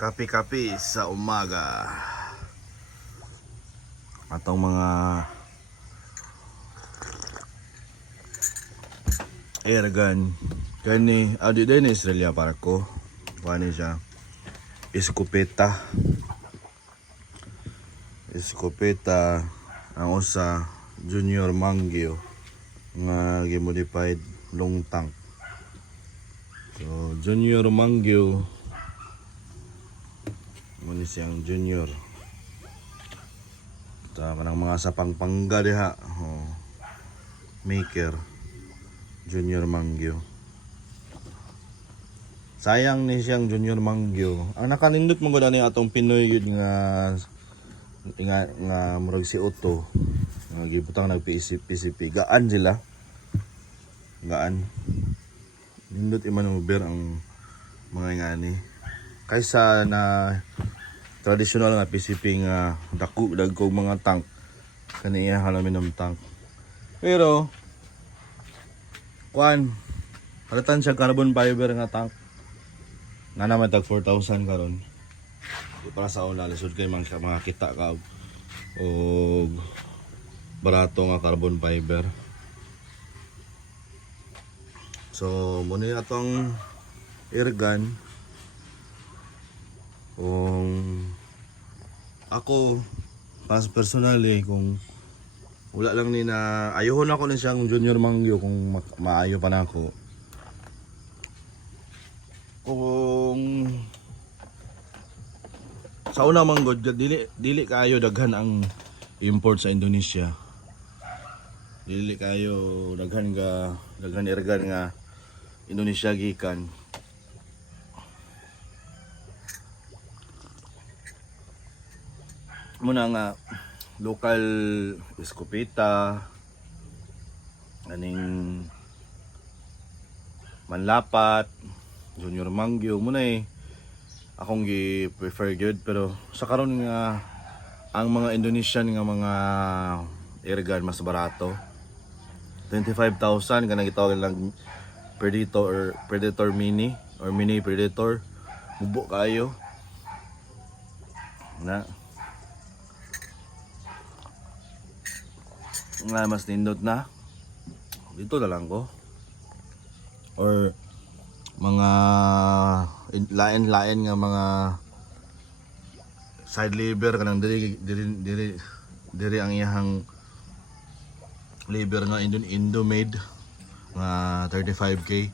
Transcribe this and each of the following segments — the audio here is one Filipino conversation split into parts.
Kapi-kapi sa umaga. Atong mga airgun kani adi din Australia para ko. Kani siya iskopeta. Iskopeta ang usa Junior Mangyo nga gimodified long tank. So Junior Mangyo muna siyang junior. Ito kanang mga sapang pangga diha. Maker Junior Mangyo. Sayang ni siyang Junior Mangyo. Ang nakanindot mo gud ani atong Pinoy yun nga murag si Otto. Nga gibutang nag-PCP. Gaan sila. Gaan. Nindot iman ber ang mga ngani. Kaysa na traditional nga PCP nga dagkog mga tank kaniya aluminum tank. Pero kuan halatan siya carbon fiber nga tank na naman tag 4,000 karon. Para sa una lisod kay mga kita ka o barato nga carbon fiber. So muna atong airgun. Kung ako pas personally kung wala lang ni na ayuhon ako na siyang Junior Mangyo kung maayo pa na ako. Kung sa una manggod dili kayo daghan ang import sa Indonesia. Dili kayo daghan airgun nga Indonesia gikan. Muna nga local iskopeta aning manlapat Junior Mangyo muna akong gi-prefer gyud. Pero sa karon nga ang mga Indonesian nga mga airgun mas barato 25,000 kanang gitawag lang Predator Mini or Mini Predator. Mubo kayo na nga mas nindot na dito na lang ko or mga lain nga mga side lever kanang diri ang iyang lever nga Indo made nga 35k.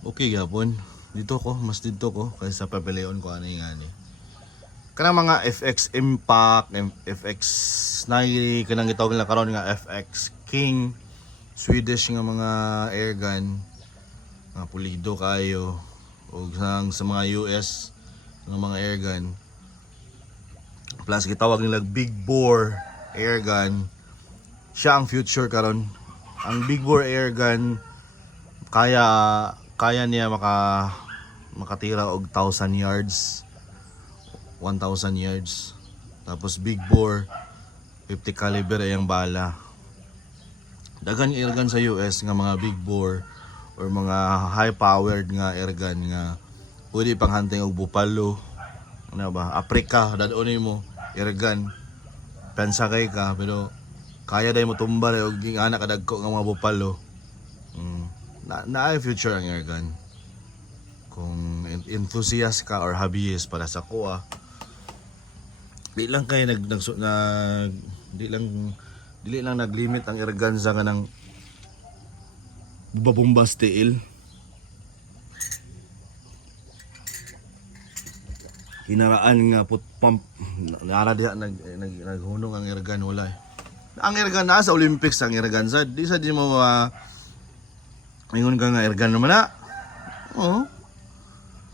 Okay gyapon mas dito ko kaysa papeleon ko ani ngani. Kanang mga FX Impact, FX Snaggy, kanang gitawag nila karon nga FX King, Swedish nga mga airgun, nga pulido kayo, o sa mga US nga mga airgun. Plus gitawag nila big bore airgun. Siya ang future karon. Ang big bore airgun kaya niya makatira og 1,000 yards. 1,000 yards. Tapos big bore 50 caliber ay ang bala. Daghan airgun sa US nga mga big bore or mga high powered nga airgun nga pwede pang hunting og bupalo. Ano ba? Africa dadon mo airgun. Pensa kay ka pero kaya day mo tumbar og anak kadagko nga mga bupalo. Na future ang airgun. Kung enthusiast ka or hobbyist para sa kuha, di lang naglimit ang airgun sa kanang bumba steel. Hinaraan nga put pump nara diha naghunong ang airgun wala. Ang airgun na sa Olympics ang airgun sa di mo ingon ka nga airgun naman na. Oo.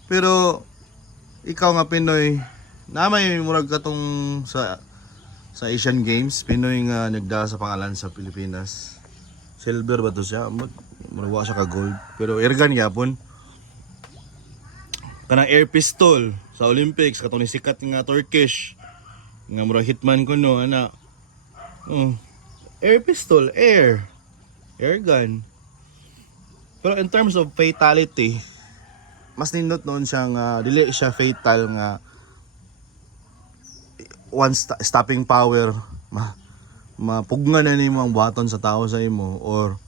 Pero ikaw nga Pinoy na may murag katong sa Asian Games, Pinoy nga nagda sa pangalan sa Pilipinas. Silver ba to siya? Murag siya ka gold. Pero airgun gyapon. Kanang air pistol sa Olympics katong ni sikat nga Turkish nga murag hitman kuno ana. Air pistol, airgun. Pero in terms of fatality, mas nindot noon siya nga dili siya fatal nga one stopping power mapugnga na nimo ang buhaton sa tao sa imo or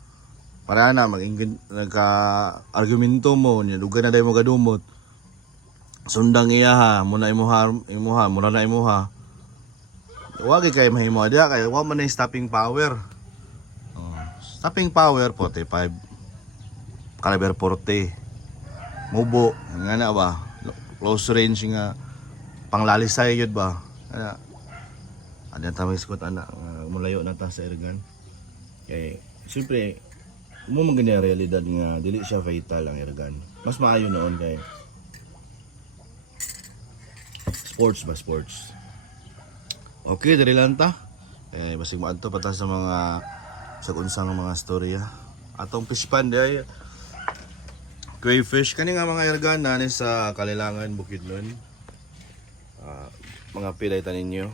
para na nagka argumento mo nya dugan na day mo gadumot sundang iya ha muna imuha muna na imuha wag kay mahimo dia kay wa man na stopping power. Stopping power 45 caliber 40 mubo nga na ba close range nga panglalisay yun ba ana tamay skot ana mulayo na ta sa airgun kay siyempre mo maganda realidad nga dili siya fatal ang airgun mas maayo noon kay sports okay diri lang ta basig maadto pa ta sa mga sa unsang mga storya atong fish pond ay crayfish kani nga mga airgun ni sa Kalilangan Bukidnon. Mga pilay tanin nyo.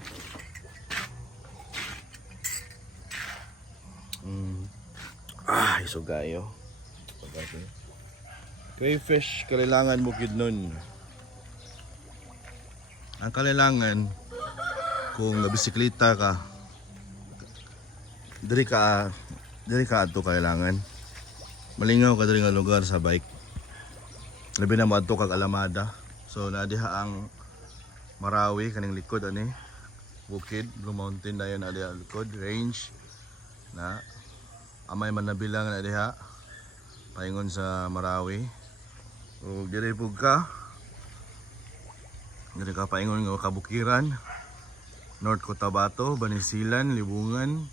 Isog kayo. Crayfish Kalilangan Bukidnon. Ang Kalilangan kung bisikleta ka diri ka adto Kalilangan. Malingaw ka diri nga lugar sa bike. Labi na mo adto kag Alamada. So na diha ang Marawi kaning likod ani. Bukid, Blue Mountain dayon na diha likod range na amay man nabilang na diha paingon sa Marawi. Ug diri pug ka diri ka paingon nga Kabukiran, North Cotabato, Banisilan, Libungan,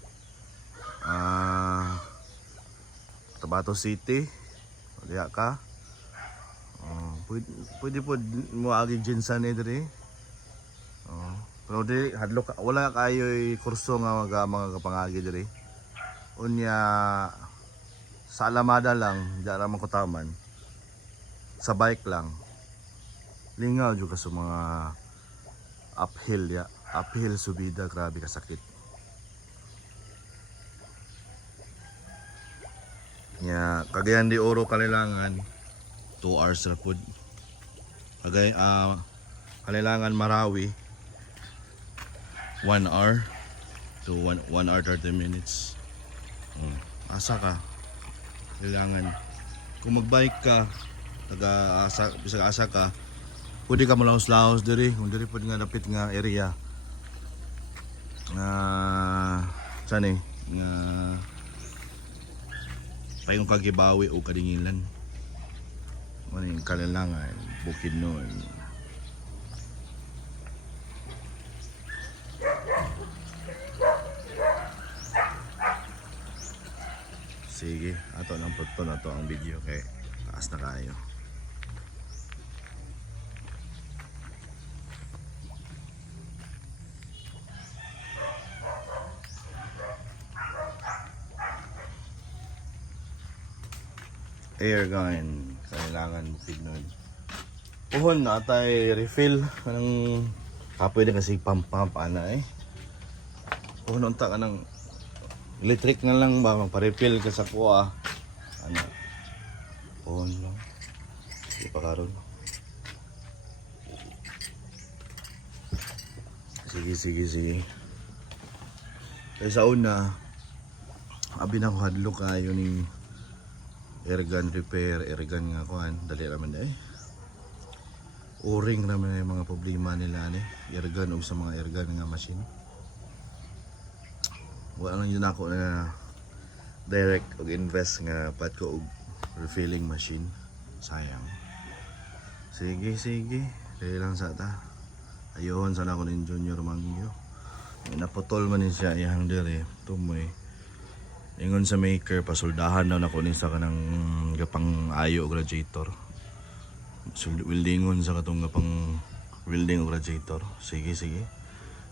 Cotabato City. Diha ka. Pwede po mo agi jinsan diri. Pero di hadlok wala kayo'y kurso nga mga kapangagi diri. Unya sa Alamada lang, di ra man kutaman. Sa bike lang. Lingaw jud ka sa mga uphill ya. Uphill subida grabe ka sakit. Nya Cagayan de Oro Kalilangan 2 hours ra pud. Kalilangan Marawi 1 hour to 1 hour 30 minutes. Asa ka? Kailangan kung magbike ka bisag asa ka pwede ka malahos-lahos diri kung diri pud nga dapit nga area nga sani nga payong kagibawi o kadingilan. Maning Kalilangan Bukidnon. Sige, ato nang pagto na to ang video kay taas na kayo. Airgun Kalilangan Bukidnon. Puhon na tay refill kanang pwede kasi pump ana puhon unta ka ng electric na lang ba magpa-refill ka sa kuha ano puhon lang di pa karon. Sige kaya sa una abi na ko hadlok kayo ni airgun repair, airgun nga kuan, dali raman day. O-ring naman yung mga problema nila ni airgun o sa mga airgun nga machine. Wala lang yun ako na direct og invest nga pat ko og refilling machine. Sayang. Sige. Dali lang sa ta. Ayon sana ko nin Junior Mangyo. Naputol man ni siya iyang dire. Tumoy. Ingon sa maker, pasuldahan daw na kunin sa kanang gapang ayo o radiator. Weldingon sa katong gapang welding o radiator. Sige.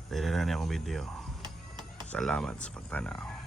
Dahil na niya akong video. Salamat sa pagtanaw.